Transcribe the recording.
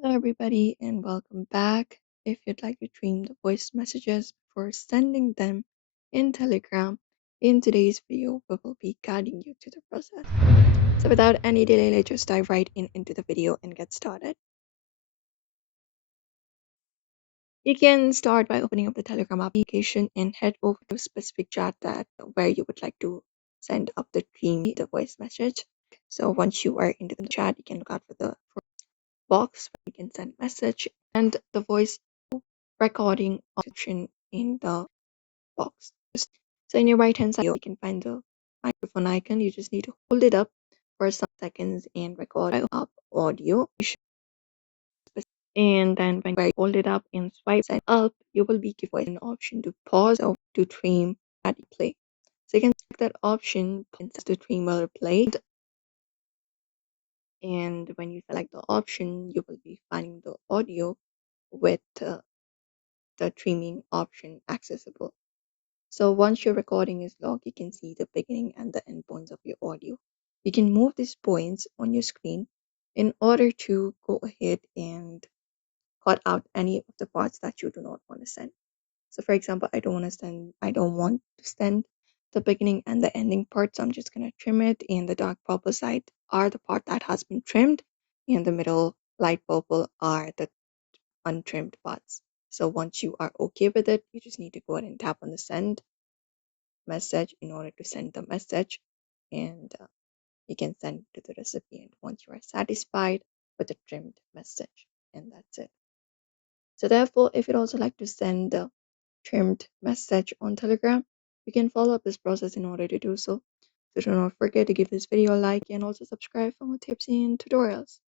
Hello, everybody, and welcome back. If you'd like to trim the voice messages before sending them in Telegram, in today's video, we will be guiding you to the process. So, without any delay, let's just dive right into the video and get started. You can start by opening up the Telegram application and head over to a specific chat that where you would like to send up the voice message. So, once you are into the chat, you can look out for the box where you can send message and the voice recording option in the box. So in your right hand side, you can find the microphone icon. You just need to hold it up for some seconds and record up audio. And then when you hold it up and swipe it up, you will be given an option to pause or to trim at play. So you can select that option to trim or play. And when you select the option, you will be finding the audio with the trimming option accessible. So once your recording is logged, you can see the beginning and the end points of your audio. You can move these points on your screen in order to go ahead and cut out any of the parts that you do not want to send. So for example, I don't want to send the beginning and the ending part, so I'm just gonna trim it, and the dark purple side are the part that has been trimmed, and the middle light purple are the untrimmed parts. So once you are okay with it, you just need to go ahead and tap on the send message in order to send the message, and you can send it to the recipient once you are satisfied with the trimmed message, and that's it. So therefore, if you'd also like to send the trimmed message on Telegram, you can follow up this process in order to do so. So do not forget to give this video a like and also subscribe for more tips and tutorials.